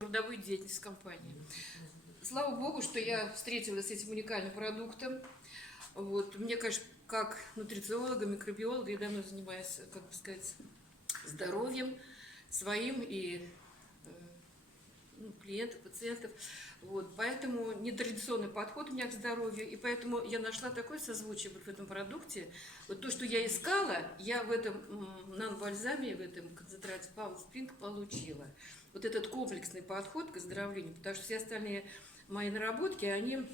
трудовую деятельность компании. Слава богу, что я встретилась с этим уникальным продуктом. Вот. Мне, конечно, как нутрициолога, микробиолога, я давно занимаюсь, как бы сказать, здоровьем своим и клиентов, пациентов. Вот. Поэтому нетрадиционный подход у меня к здоровью, и поэтому я нашла такое созвучие вот в этом продукте. Вот то, что я искала, я в этом нано-бальзаме, в этом концентрате Power Spring получила. Вот этот комплексный подход к оздоровлению, потому что все остальные мои наработки, они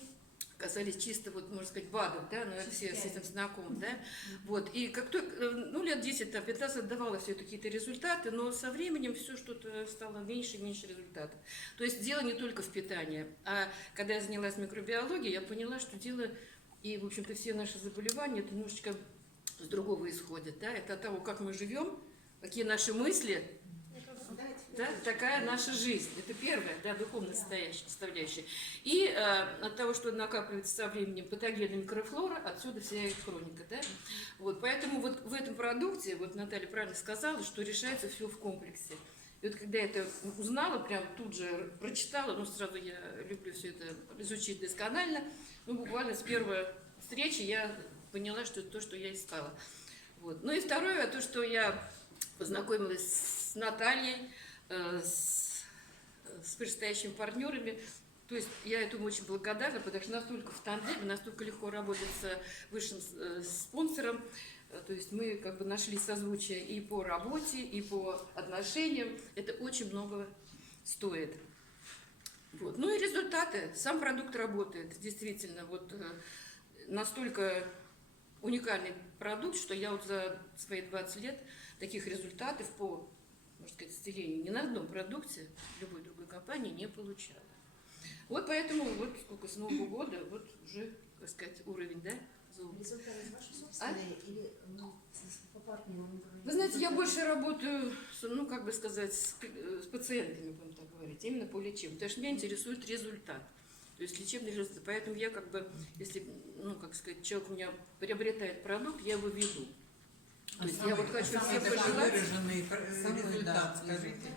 касались чисто, вот, можно сказать, БАДов, да, но все с этим знакомы, да, вот, и как только, лет 10-15 давало все это какие-то результаты, но со временем все что-то стало меньше и меньше результатов. То есть дело не только в питании, а когда я занялась микробиологией, я поняла, что дело, и, в общем-то, все наши заболевания, это немножечко с другого исходит, да, это от того, как мы живем, какие наши мысли, да, такая наша жизнь. Это первая, да, духовная составляющая. И от того, что накапливается со временем патогенная микрофлора, отсюда вся их хроника. Да? Вот, поэтому вот в этом продукте, вот Наталья правильно сказала, что решается все в комплексе. И вот когда я это узнала, прям тут же прочитала, сразу я люблю все это изучить досконально, буквально с первой встречи я поняла, что это то, что я искала. Вот. Ну и второе, то, что я познакомилась с Натальей, с предстоящими партнерами. То есть я этому очень благодарна, потому что настолько в тандеме, настолько легко работать с высшим спонсором. То есть мы как бы нашли созвучие и по работе, и по отношениям. Это очень много стоит. Вот. Ну и результаты. Сам продукт работает. Действительно, вот настолько уникальный продукт, что я вот за свои 20 лет таких результатов по, можно сказать, исцелению ни на одном продукте любой другой компании не получала. Вот поэтому вот сколько с Нового года, вот уже, так сказать, уровень, да? Результаты ваши собственные или по партнерам? Вы знаете, я больше работаю, как бы сказать, с пациентами, будем так говорить, именно по лечению, потому что меня интересует результат. То есть лечебный результат. Поэтому я как бы, если, как сказать, человек у меня приобретает продукт, я его веду. То есть я вот хочу всем пожелать. Результат, скажите.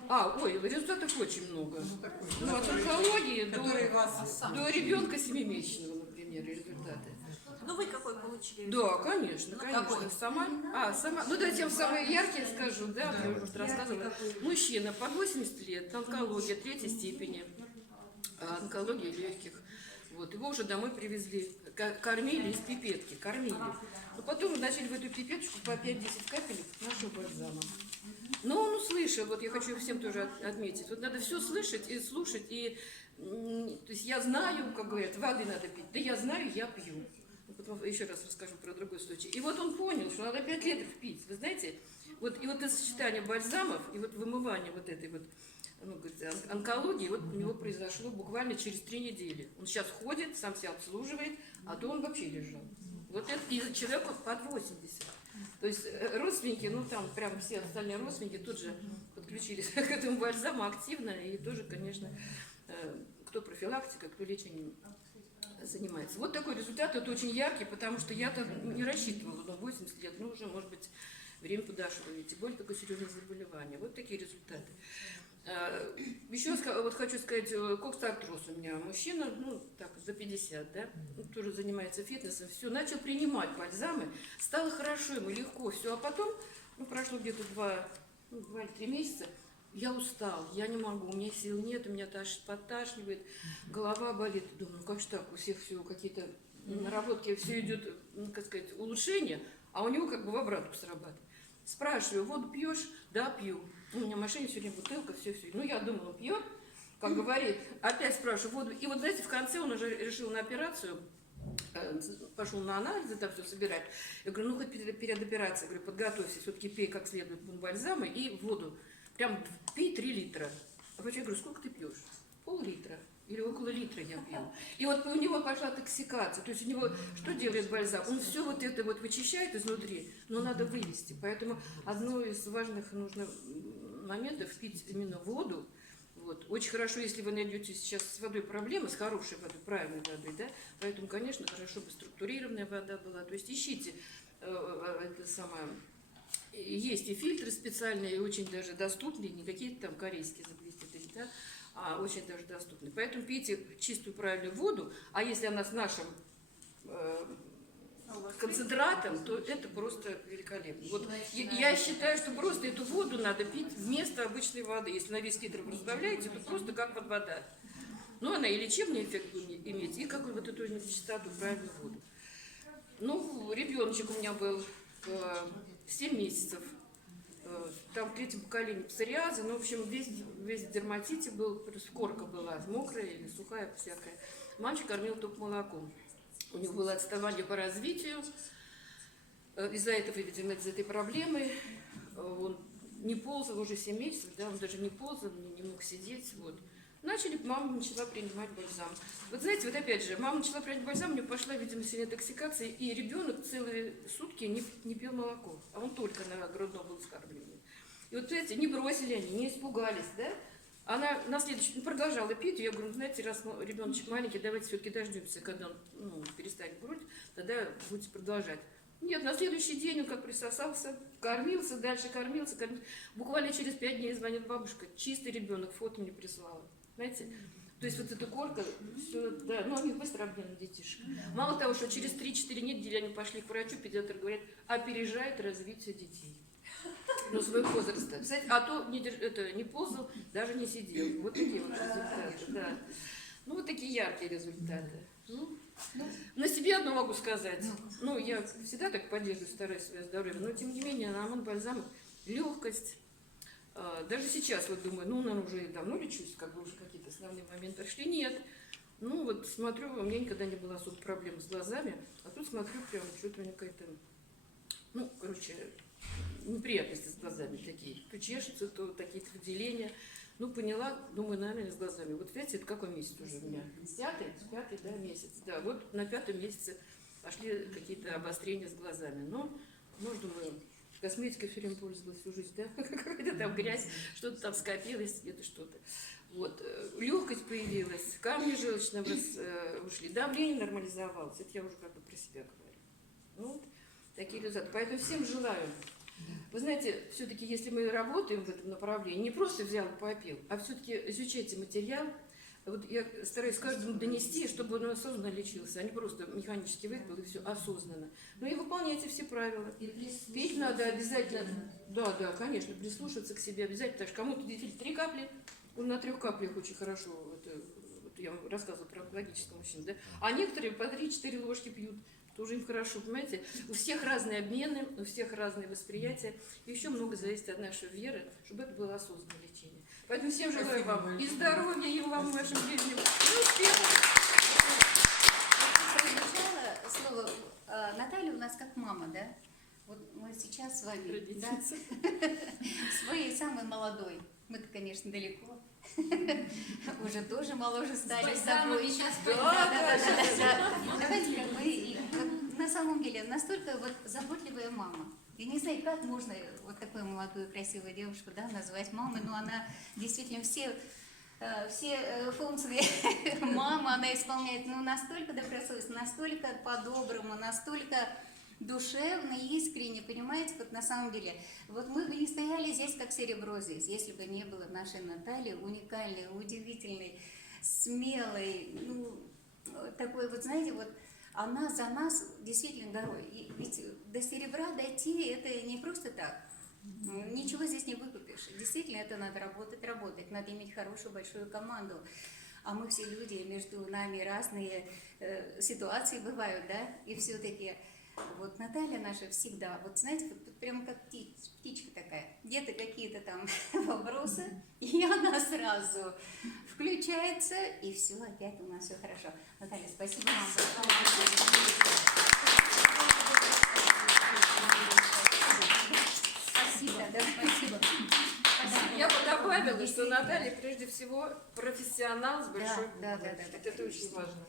Результатов очень много. От онкологии до ребенка 7-месячного, например, результаты. Ну вы какой получили? Да, конечно, конечно. Какой? Сама. Давайте я вам самые яркие скажу, да, я уже рассказывала. Мужчина под 80 лет, онкология 3-й степени, онкология легких. Вот, его уже домой привезли, кормили из пипетки, кормили. Но потом начали в эту пипеточку по 5-10 капелек нашего бальзама. Но он услышал, вот я хочу всем тоже отметить, вот надо все слышать и слушать, и, то есть я знаю, как говорят, воды надо пить, да я знаю, я пью. Потом еще раз расскажу про другой случай. И вот он понял, что надо 5 литров пить, вы знаете, вот, и вот это сочетание бальзамов, и вот вымывание вот этой вот, онкологии, вот у него произошло буквально через 3 недели. Он сейчас ходит, сам себя обслуживает, а то он вообще лежал. Вот это и человеку под 80. То есть родственники, там прям все остальные родственники тут же подключились к этому бальзаму активно, и тоже, конечно, кто профилактика, кто лечением занимается. Вот такой результат, это очень яркий, потому что я-то не рассчитывала, 80 лет, уже, может быть, время подошло, и тем более такое серьезное заболевание. Вот такие результаты. Еще вот хочу сказать, кокс-артроз у меня мужчина, за 50, да, тоже занимается фитнесом, все, начал принимать бальзамы, стало хорошо ему, легко, все, а потом, прошло где-то 2 или 3 месяца, я устал, я не могу, у меня сил нет, у меня подташнивает, голова болит, думаю, как же так, у всех все какие-то наработки, все идет, как сказать, улучшение, а у него как бы в обратку срабатывает. Спрашиваю, воду пьешь? Да, пью. У меня в машине сегодня бутылка, все. Я думала, пьет, как говорит. Опять спрашиваю воду. И вот, знаете, в конце он уже решил на операцию, пошел на анализы, там все собирать. Я говорю, хоть перед операцией, говорю, подготовься, все-таки пей как следует бальзамы и воду. Прям пей 3 литра. А врач, я говорю, сколько ты пьешь? Пол-литра. Или около литра я пью. И вот у него пошла токсикация. То есть у него что делает бальзам? Он все вот это вот вычищает изнутри, но надо вывести. Поэтому одно из важных нужных моментов пить именно воду. Вот. Очень хорошо, если вы найдете сейчас с водой проблемы, с хорошей водой, правильной водой, да? Поэтому, конечно, хорошо бы структурированная вода была. То есть ищите это самое. Есть и фильтры специальные, очень даже доступные, не какие-то там корейские за 200 тысяч, да? а очень даже доступны. Поэтому пейте чистую правильную воду, а если она с нашим концентратом, то это просто великолепно. Вот я считаю, что просто эту воду надо пить вместо обычной воды. Если на весь литр вы разбавляете, то просто как под вода. Но она и лечебный эффект будет иметь, и какую вот эту чистоту, правильную воду. Ну, ребеночек у меня был 7 месяцев. Там в 3-м поколении псориаза, ну, в общем, весь в дерматите был, просто корка была мокрая или сухая всякая. Мальчик кормил только молоком. У него было отставание по развитию. Из-за этого, видимо, из-за этой проблемы он не ползал уже 7 месяцев, да, он даже не ползал, не мог сидеть, вот. Мама начала принимать бальзам. Вот знаете, вот опять же, мама начала принимать бальзам, у нее пошла, видимо, сильная интоксикация, и ребенок целые сутки не пил молоко, а он только на грудном был вскармливании. И вот, знаете, не бросили они, не испугались, да? Она на следующий день продолжала пить, и я говорю, знаете, раз ребеночек маленький, давайте все-таки дождемся, когда он перестанет грудь, тогда будете продолжать. Нет, на следующий день он как присосался, кормился, дальше кормился. Буквально через 5 дней звонит бабушка, чистый ребенок, фото мне прислала. Знаете? То есть вот эта корка, все, да, ну они быстро обмены детишек. Мало того, что через 3-4 недели они пошли к врачу, педиатр говорит, опережает развитие детей. Ну, своего возраста. Кстати, а то не ползал, даже не сидел. Вот такие вот результаты, да. Ну, вот такие яркие результаты. На себе одно могу сказать. Ну, я всегда так поддерживаю, стараюсь свое здоровье, но тем не менее, на Аман Бальзамов легкость. Даже сейчас вот думаю, ну, наверное, уже давно лечусь, как бы уже какие-то основные моменты шли. Нет. Ну, вот смотрю, у меня никогда не было особо проблем с глазами, а тут смотрю, прям что-то у меня какая-то, ну, короче, неприятности с глазами такие. То чешутся, то такие-то выделения. Ну, поняла, думаю, наверное, с глазами. Вот видите, это какой месяц уже у меня? Пятый, да, месяц. Да, вот на 5-м месяце пошли какие-то обострения с глазами. Но, ну, думаю, косметикой все время пользовалась всю жизнь, да? Какая-то там грязь, что-то там скопилось, где-то что-то. Вот, легкость появилась, камни желчного ушли, давление нормализовалось. Это я уже как бы про себя говорю. Ну, вот такие результаты. Поэтому всем желаю. Вы знаете, все-таки, если мы работаем в этом направлении, не просто взял и попил, а все-таки изучайте материал. Вот я стараюсь каждому донести, чтобы он осознанно лечился, а не просто механически выпил и все осознанно. Ну и выполняйте все правила. Пить надо обязательно. Да, конечно, прислушиваться к себе обязательно. Так что кому-то действительно 3 капли, он на 3 каплях очень хорошо. Вот я вам рассказывала про онкологического мужчину, да? А некоторые по 3-4 ложки пьют. Тоже им хорошо, понимаете? У всех разные обмены, у всех разные восприятия. И еще много зависит от нашей веры, чтобы это было осознанное лечение. Поэтому всем желаю вам и здоровья, и вам, вашим ближним, и успехов. Прозвучало слово Наталья у нас как мама, да? Вот мы сейчас с вами, да? Своей самой молодой. Мы-то, конечно, далеко. Уже тоже моложе стали с тобой. Да. Давайте как мы, на самом деле, настолько вот заботливая мама. Я не знаю, как можно вот такую молодую красивую девушку, да, назвать мамой, но она действительно все функции мамы она исполняет, ну, настолько добросовестно, настолько по-доброму, настолько душевно, искренне, понимаете, вот на самом деле. Вот мы бы не стояли здесь, как серебро здесь, если бы не было нашей Натальи, уникальной, удивительной, смелой, ну, такой вот, знаете, вот она за нас действительно дорога. Ведь до серебра дойти это не просто так. Ничего здесь не выкупишь. Действительно, это надо работать, надо иметь хорошую большую команду. А мы все люди, между нами разные ситуации бывают, да, и все-таки вот Наталья наша всегда, вот знаете, вот прямо как птичка такая, где-то какие-то там вопросы, и она сразу включается, и все, опять у нас все хорошо. Наталья, спасибо вам. Спасибо, да, спасибо. Я бы добавила, что Наталья прежде всего профессионал с большой буквы. Да. Это очень важно.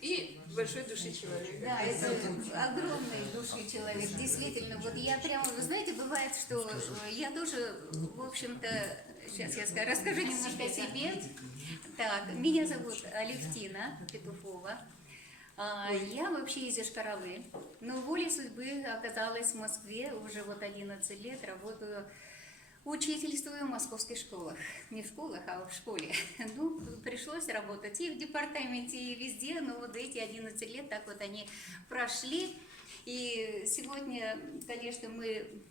И большой души человек. Да, это огромной души человек, действительно. Вот я прямо, вы знаете, бывает, что я тоже, в общем-то, сейчас я расскажу немножко о себе. Так, меня зовут Алевтина Петухова. Я вообще из Йошкар-Олы, но волей судьбы оказалась в Москве, уже вот 11 лет работаю Учительствую в московских школах. Не в школах, а в школе. Ну, пришлось работать и в департаменте, и везде. Но вот эти 11 лет так вот они прошли. И сегодня, конечно, мы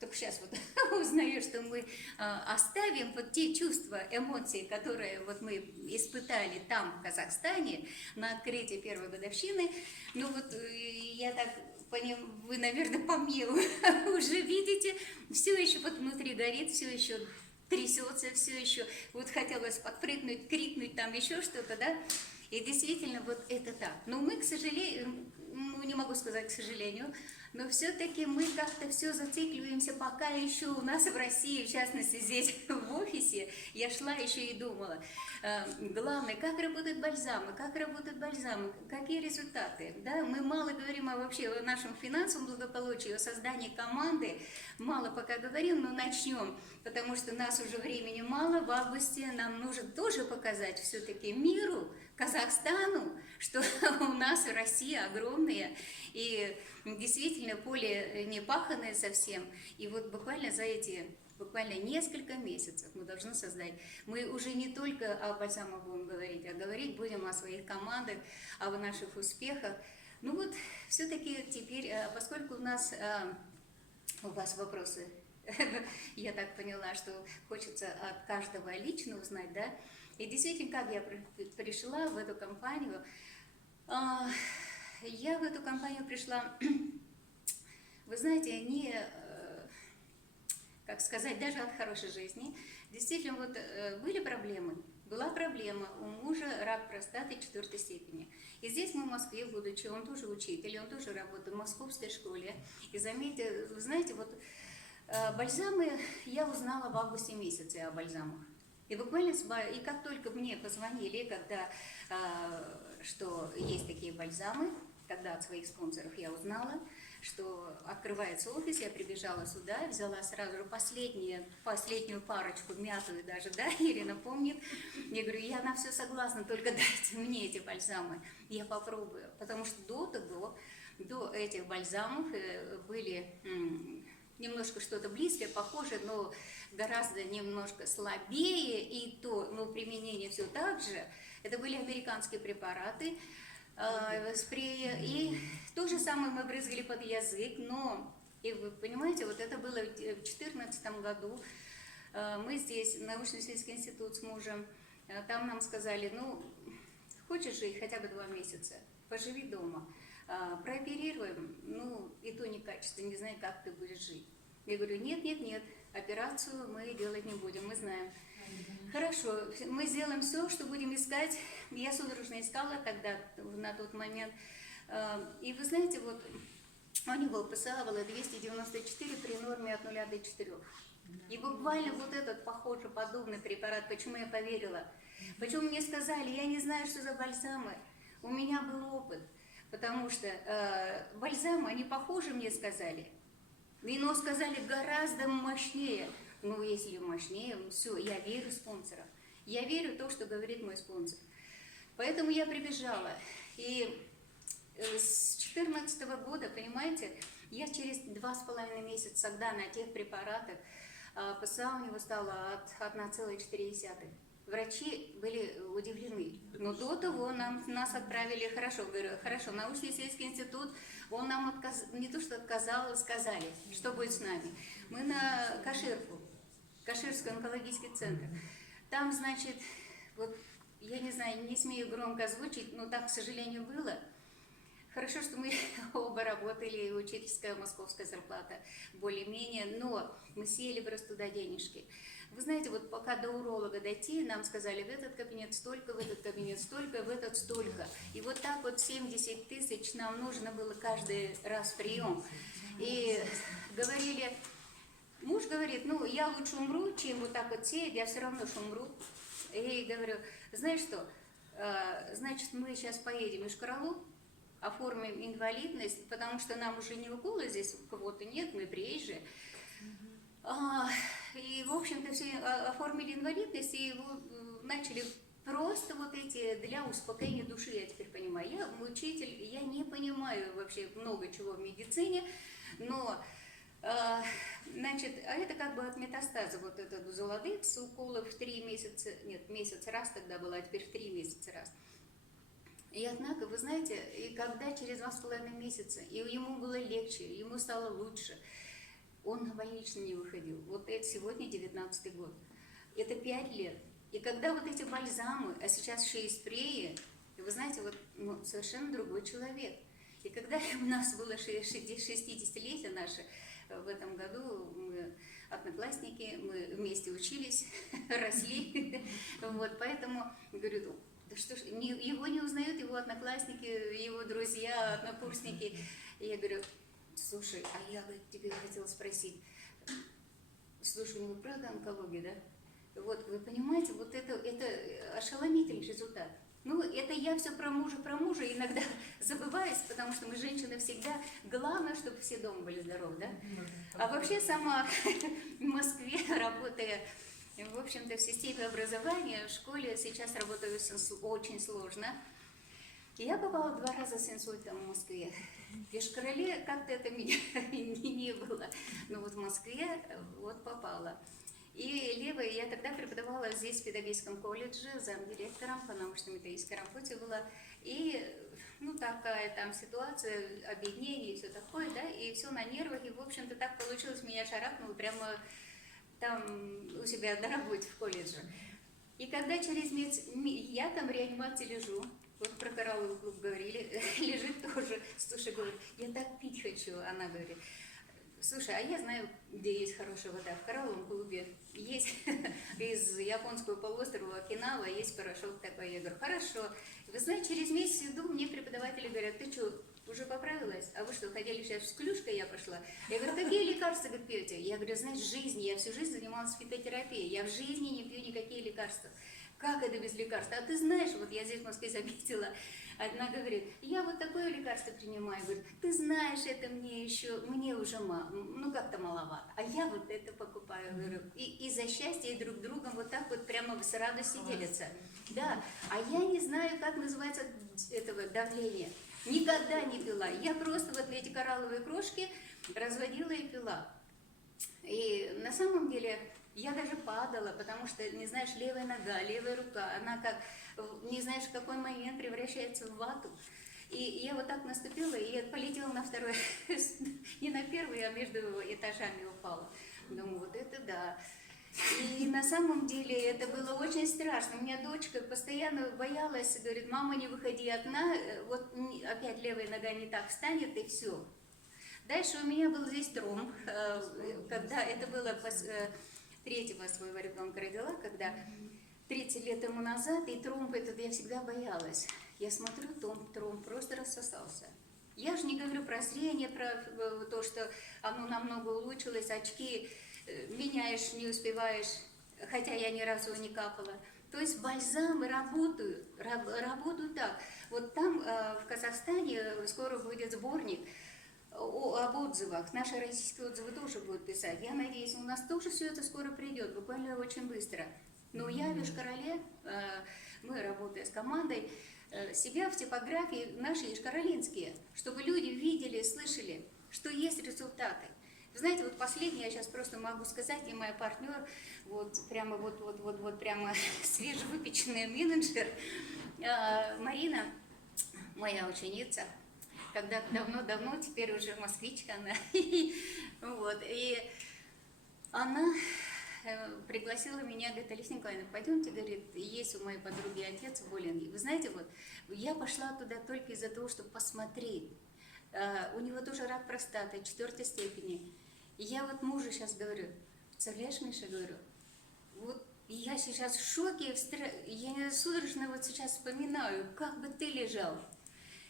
только сейчас вот узнаю, что мы оставим вот те чувства, эмоции, которые вот мы испытали там, в Казахстане, на открытии первой годовщины. Ну вот я так вы, наверное, по мне уже видите, все еще вот внутри горит, все еще трясется, все еще вот хотелось подпрыгнуть, крикнуть там еще что-то, да? И действительно вот это так. Но мы, к сожалению, ну не могу сказать к сожалению, но все-таки мы как-то все зацикливаемся, пока еще у нас в России, в частности здесь в офисе, я шла еще и думала, главное, как работают бальзамы, какие результаты, да, мы мало говорим вообще о нашем финансовом благополучии, о создании команды, мало пока говорим, но начнем, потому что у нас уже времени мало, в августе нам нужно тоже показать все-таки миру, Казахстану, что у нас в России огромные и действительно поле не паханое совсем. И вот буквально за эти несколько месяцев мы должны создать. Мы уже не только о бальзамах будем говорить, а говорить будем о своих командах, о наших успехах. Ну вот, все-таки теперь, поскольку у вас вопросы, я так поняла, что хочется от каждого лично узнать, да? И действительно, как я пришла в эту компанию, я в эту компанию пришла, вы знаете, не, как сказать, даже от хорошей жизни. Действительно, вот были проблемы. Была проблема у мужа рак простаты 4 степени. И здесь мы в Москве, будучи, он тоже учитель, он тоже работает в московской школе. И заметьте, вы знаете, вот бальзамы я узнала в августе месяце о бальзамах. И буквально, и как только мне позвонили, когда, что есть такие бальзамы, когда от своих спонсоров я узнала, что открывается офис, я прибежала сюда, взяла сразу же последнюю парочку, мятую даже, да, Ирина помнит. Я говорю, я на все согласна, только дайте мне эти бальзамы, я попробую. Потому что до этих бальзамов были немножко что-то близкое, похожее, но гораздо немножко слабее, и то, но применение все так же. Это были американские препараты, и то же самое мы брызгали под язык, но, и вы понимаете, вот это было в 2014 году, мы здесь, научно-исследовательский институт с мужем, там нам сказали, ну, хочешь жить хотя бы 2 месяца, поживи дома, прооперируем, ну, и то некачественно, не знаю, как ты будешь жить. Я говорю, нет, операцию мы делать не будем, мы знаем. Хорошо, мы сделаем все, что будем искать. Я судорожно искала тогда, на тот момент. И вы знаете, вот у него ПСА было 294 при норме от 0 до 4. И буквально вот этот похожий, подобный препарат, почему я поверила? Почему мне сказали, я не знаю, что за бальзамы. У меня был опыт, потому что бальзамы, они похожи, мне сказали. Но сказали гораздо мощнее. Ну, если мощнее, все, я верю спонсорам. Я верю в то, что говорит мой спонсор. Поэтому я прибежала. И с 2014 года, понимаете, я через 2,5 месяца тогда на тех препаратах, ПСА у него стало от 1,4. Врачи были удивлены. Но до того нас отправили, хорошо, говорю, хорошо, научно-исследовательский институт, он нам не то что отказал, сказали, что будет с нами. Мы на Каширский онкологический центр. Там, значит, вот, я не знаю, не смею громко озвучить, но так, к сожалению, было. Хорошо, что мы оба работали, учительская, московская зарплата более-менее, но мы сели просто туда денежки. Вы знаете, вот пока до уролога дойти, нам сказали, в этот кабинет столько, в этот кабинет столько, в этот столько. И вот так вот 70 тысяч нам нужно было каждый раз прием. И говорили, муж говорит, ну я лучше умру, чем вот так вот сеять, я все равно что умру. И говорю, знаешь что, значит мы сейчас поедем в Йошкар-Олу, оформим инвалидность, потому что нам уже не уколы здесь, кого-то нет, мы приезжие. И, в общем-то, все оформили инвалидность и начали просто вот эти для успокоения души, я теперь понимаю. Я учитель, я не понимаю вообще много чего в медицине, но Значит, а это как бы от метастаза, вот этот Золодекс, уколов в 3 месяца, нет, месяц раз тогда было, а теперь в 3 месяца раз. И однако, вы знаете, и когда через 2,5 месяца, и ему было легче, ему стало лучше, он на больничный не выходил. Вот это сегодня 19-й год. Это 5 лет. И когда вот эти бальзамы, а сейчас еще и спреи, и вы знаете, вот ну, совершенно другой человек. И когда у нас было 60-летие наше, в этом году мы одноклассники, мы вместе учились, росли, вот, поэтому, говорю, да что ж, его не узнают, его одноклассники, его друзья, однокурсники. И я говорю, слушай, а я тебе хотела спросить, слушай, у него правда онкология, да? Вот, вы понимаете, вот это ошеломительный результат. Ну, это я все про мужа, иногда забываюсь, потому что мы, женщины, всегда, главное, чтобы все дома были здоровы, да? А вообще сама в Москве, работая, в общем-то, в системе образования, в школе сейчас работаю очень сложно. Я попала 2 раза с инсультом в Москве. В Йошкар-Оле как-то это меня не было, но вот в Москве вот попала. И левая, я тогда преподавала здесь в педагогическом колледже, замдиректором по научно-методической работе была. И, ну, такая там ситуация, объединение и все такое, да, и все на нервах. И, в общем-то, так получилось, меня шарахнуло прямо там у себя на работе в колледже. И когда через месяц, я там в реанимации лежу, вот про коралловый клуб говорили, лежит тоже, слушай, говорит, я так пить хочу, она говорит. Слушай, а я знаю, где есть хорошая вода. В коралловом клубе есть из японского полуострова Окинава, есть порошок такой. Я говорю, хорошо. Вы знаете, через месяц иду, мне преподаватели говорят, ты что, уже поправилась? А вы что, ходили сейчас с клюшкой я пошла? Я говорю, какие лекарства вы пьете? Я говорю, знаешь, жизнь, я всю жизнь занималась фитотерапией, я в жизни не пью никакие лекарства. Как это без лекарств? А ты знаешь, вот я здесь в Москве заметила, одна говорит, я вот такое лекарство принимаю. Говорит, ты знаешь, это мне уже ну как-то маловато. А я вот это покупаю. Говорю, и за счастье, и друг другом вот так вот прямо с радостью делятся. Да, а я не знаю, как называется этого давление. Никогда не пила. Я просто вот эти коралловые крошки разводила и пила. И на самом деле я даже падала, потому что, не знаешь, левая нога, левая рука, она как, не знаешь, в какой момент превращается в вату. И я вот так наступила, и я полетела на 2-й, не на 1-й, а между этажами упала. Думаю, вот это да. И на самом деле это было очень страшно. У меня дочка постоянно боялась, говорит, мама, не выходи одна, вот опять левая нога не так встанет, и все. Дальше у меня был здесь тромб, когда это было 3-го своего ребенка родила, когда 30 лет тому назад, и тромб этот я всегда боялась. Я смотрю, тромб просто рассосался. Я же не говорю про зрение, про то, что оно намного улучшилось, очки меняешь, не успеваешь, хотя я ни разу не капала. То есть бальзамы работают так. Вот там в Казахстане скоро будет сборник об отзывах. Наши российские отзывы тоже будут писать. Я надеюсь, у нас тоже все это скоро придет, буквально очень быстро. Но я в Йошкар-Оле, мы работаем с командой, себя в типографии наши йошкар-олинские, чтобы люди видели, слышали, что есть результаты. Вы знаете, вот последнее я сейчас просто могу сказать, и моя партнер, вот прямо прямо свежевыпеченный менеджер Марина, моя ученица, когда давно, теперь уже москвичка она, вот, и она пригласила меня, говорит, Алексей Николаевна, пойдемте, говорит, есть у моей подруги отец болен. Вы знаете, вот, я пошла туда только из-за того, чтобы посмотреть. У него тоже рак простаты 4-й степени. И я вот мужу сейчас говорю, представляешь, Миша, говорю, вот я сейчас в шоке, я судорожно вот сейчас вспоминаю, как бы ты лежал.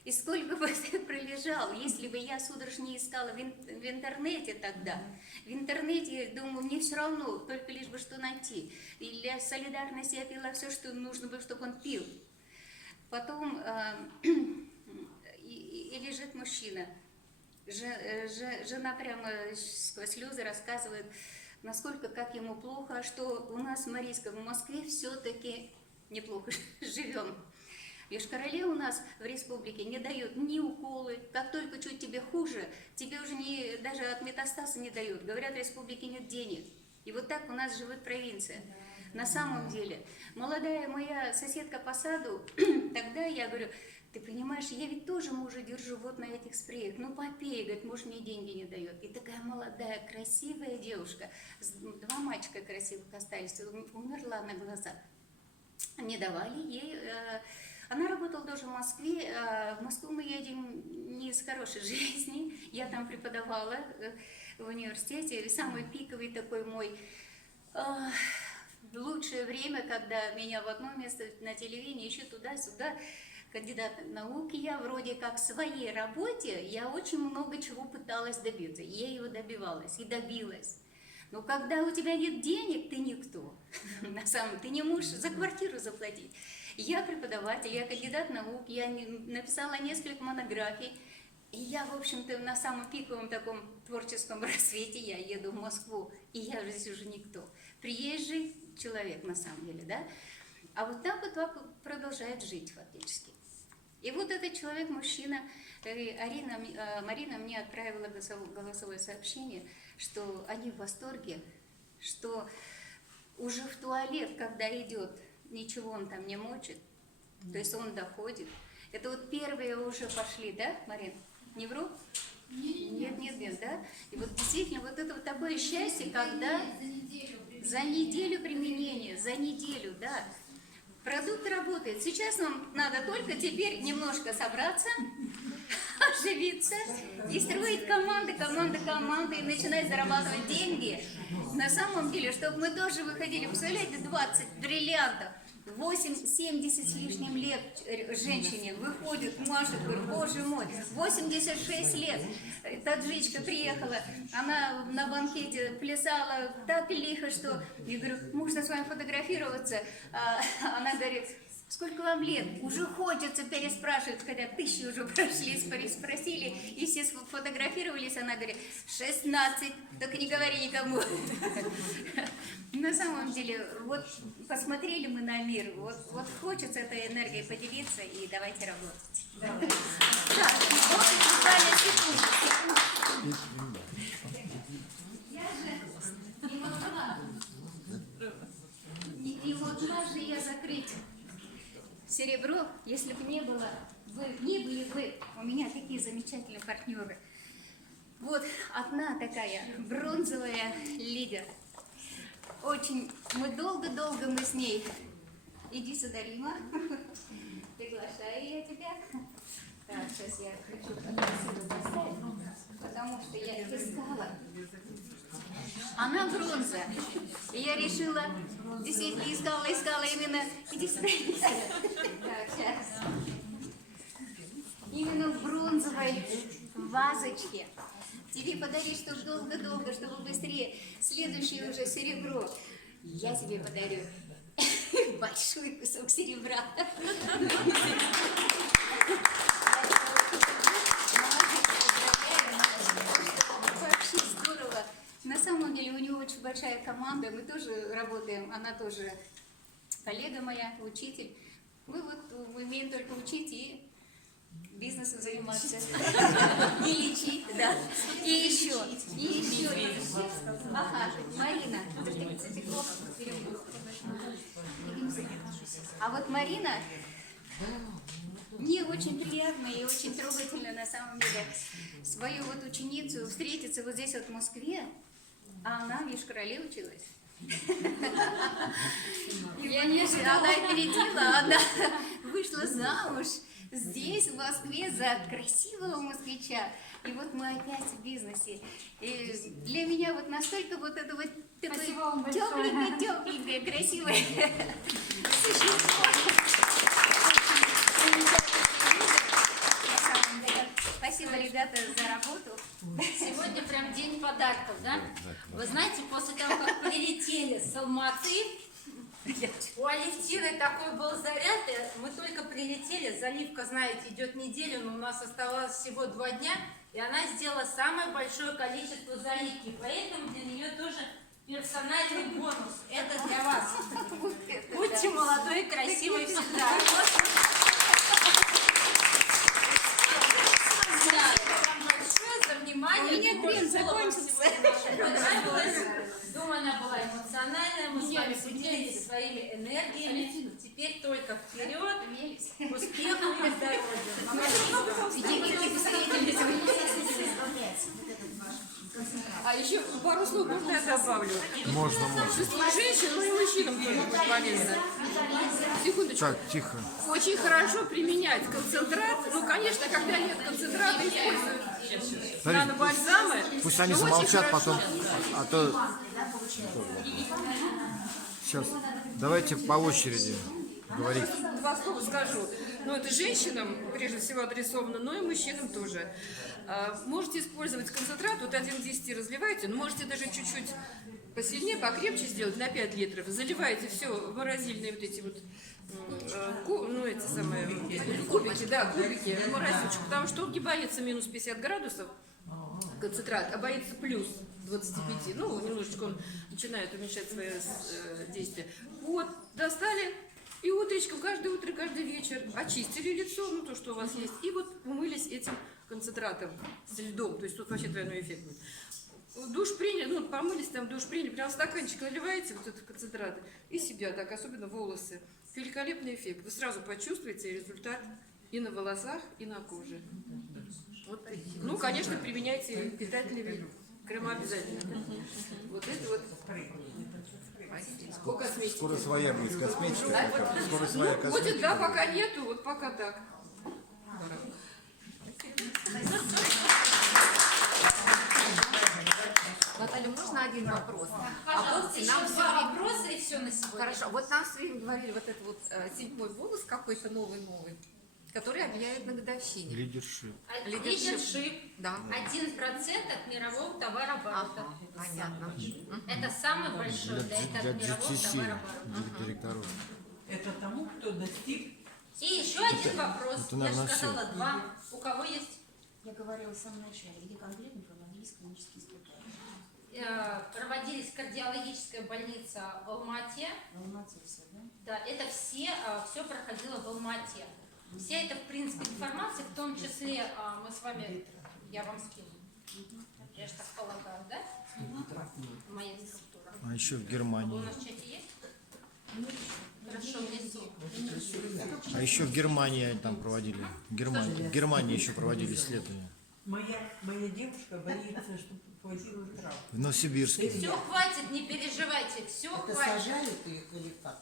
И сколько бы ты пролежал, если бы я судорожно не искала в интернете тогда. В интернете, думаю, мне все равно, только лишь бы что найти. И для солидарности я пила все, что нужно было, чтобы он пил. Потом и лежит мужчина. Жена прямо сквозь слезы рассказывает, насколько, как ему плохо, что у нас в Марийском, в Москве все-таки неплохо живем. В Йошкар-Оле у нас в республике не дают ни уколы, как только чуть тебе хуже, тебе уже даже от метастаза не дают. Говорят, в республике нет денег. И вот так у нас живет провинция. На самом деле, молодая моя соседка по саду, тогда я говорю, ты понимаешь, я ведь тоже мужа держу вот на этих спреях, ну попей, говорит, муж мне деньги не дает. И такая молодая, красивая девушка, 2 мальчика красивых остались, умерла на глазах. Не давали ей, она работала тоже в Москве, в Москву мы едем не из хорошей жизни, я там преподавала в университете, и самый пиковый такой мой... лучшее время, когда меня в одно место на телевидении, еще туда-сюда, кандидат наук, я вроде как в своей работе, я очень много чего пыталась добиться. Я его добивалась и добилась. Но когда у тебя нет денег, ты никто. На самом деле, ты не можешь за квартиру заплатить. Я преподаватель, я кандидат наук, я написала несколько монографий. И я, в общем-то, на самом пиковом таком творческом рассвете я еду в Москву, и я же здесь уже никто. Приезжий человек, на самом деле, да? А вот так вот продолжает жить фактически. И вот этот человек, мужчина, Марина мне отправила голосовое сообщение, что они в восторге, что уже в туалет, когда идет, ничего он там не мочит, то есть он доходит. Это вот первые уже пошли, да, Марин? Не вру? Нет, да? И вот действительно, вот это вот такое счастье, когда за неделю применения, за неделю, да. Продукт работает. Сейчас нам надо только теперь немножко собраться, оживиться и строить команды, и начинать зарабатывать деньги. На самом деле, чтобы мы тоже выходили, представляете, 20 бриллиантов, 70 с лишним лет женщине выходит, машет, говорит, боже мой, 86 лет, таджичка приехала, она на банкете плясала так лихо, что я говорю, можно с вами фотографироваться? Она говорит, сколько вам лет? Уже хочется переспрашивать, хотя 1000 уже прошли, спросили, и все сфотографировались, она говорит, 16, только не говори никому. На самом деле, вот посмотрели мы на мир, вот хочется этой энергией поделиться, и давайте работать. Да, буквально секунду. Я же не могла же я закрыть серебро, если бы не было вы, не были вы, у меня такие замечательные партнеры. Вот одна такая бронзовая лидер. Очень, мы долго мы с ней. Иди сюда, Рима. Приглашаю я тебя. Так, сейчас я хочу красиво поставить, потому что я искала. Она бронза. И я решила, действительно искала именно... Иди сюда, иди сюда. Так, сейчас. Именно в бронзовой вазочке. Тебе подарить, чтобы долго, чтобы быстрее. Следующее уже серебро. Я тебе подарю большой кусок серебра. Вообще здорово. На самом деле у нее очень большая команда. Мы тоже работаем. Она тоже коллега моя, учитель. Мы вот умеем только учить и бизнесом заниматься. И лечить, да. И еще. Ага, Марина. А вот Марина, мне очень приятно и очень трогательно на самом деле свою вот ученицу встретиться вот здесь вот в Москве, а она в Йошкар-Оле училась. Она опередила, она вышла замуж здесь, в Москве, за красивого москвича. И вот мы опять в бизнесе. И для меня вот настолько вот это вот тепленькое, красивое существо. Спасибо, ребята, за работу. Сегодня прям день подарков, да? Вы знаете, после того, как прилетели с Алматы, у Алевтины такой был заряд, и мы только прилетели, заливка, знаете, идет неделю, но у нас оставалось всего 2 дня, и она сделала самое большое количество заливки, поэтому для нее тоже персональный бонус. Это для вас. Будьте молодой и красивой всегда. вам сегодня наша понравилась. Думаю, она была эмоциональная. Мы с вами поделились своими энергиями. Теперь только вперед, к успеху и А еще пару слов можно я добавлю? Можно, можно. Чувство женщин, ну и мужчинам тоже будет полезно. Секундочку. Так, тихо. Очень хорошо применять концентрат. Ну, конечно, когда нет концентрата, используют нанобальзамы. Пусть они Но очень замолчат хорошо. потом, а то... Сейчас, давайте по очереди говорить. Два слова скажу. Ну, это женщинам, прежде всего, адресовано, но и мужчинам тоже. Можете использовать концентрат, вот 1 к 10 разливаете, но можете даже чуть-чуть посильнее, покрепче сделать, на 5 литров. Заливаете все в морозильные вот эти вот, ну, эти самые, кубики, да, кубики в морозильчик, потому что он не боится минус 50 градусов, концентрат, а боится плюс 25, ну, немножечко он начинает уменьшать свои действия. Вот, достали, и утречком, каждое утро, каждый вечер очистили лицо, ну, то, что у вас есть, и вот умылись этим концентратом с льдом, то есть тут вообще двойной эффект будет. Душ приняли, ну, помылись там, душ приняли, прям в стаканчик наливаете вот этот концентрат, и себя так, особенно волосы. Великолепный эффект. Вы сразу почувствуете результат и на волосах, и на коже. Вот. Ну, конечно, применяйте питательные крема обязательно. Вот это вот. По косметике. Скоро своя будет косметика. Скоро своя Ну, будет, косметика. да, пока нету, вот пока так. Наталья, можно один вопрос? Пожалуйста, вот еще нам всё два время- вопроса и все на сегодня. Хорошо, вот нам все время говорили вот этот вот 7-й бонус какой-то новый, который объявят на годовщине. Лидершип. Лидершип. Да. 1% от мирового товарооборота. Ага, понятно. Это самый большой для этого Для мирового GTC, товарооборота. директоров. Это тому, кто достиг. И еще один вопрос. это, Я же наверное, сказала два. У кого есть? Я говорила в самом начале, где конкретно проводились клинические испытания. Проводились кардиологическая больница в Алмате. В Алмате все, да? Да, это все проходило в Алмате. Вся эта, в принципе, информация, в том числе мы с вами, я вам скину. Я же так полагаю, да? Моя структура. А еще в Вы у Германии. нас в чате есть? Хорошо, внесу. А еще в Германии там проводили. В Германии еще проводили исследования. Моя девушка боится, что плазирует травму. В Новосибирске. Все, хватит, не переживайте, все Это хватит. сажают их или как?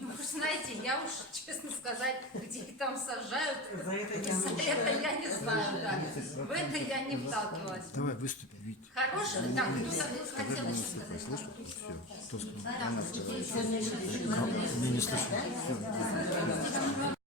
Ну, вы знаете, я уж, честно сказать, где их там сажают, За это я за это я не знаю, да. В это я не вталкивалась. Давай выступи, Вить. Хорошо, так, кто хотел еще сказать? Слышно? Все. Кто сказал? Она сказала. Не слышно.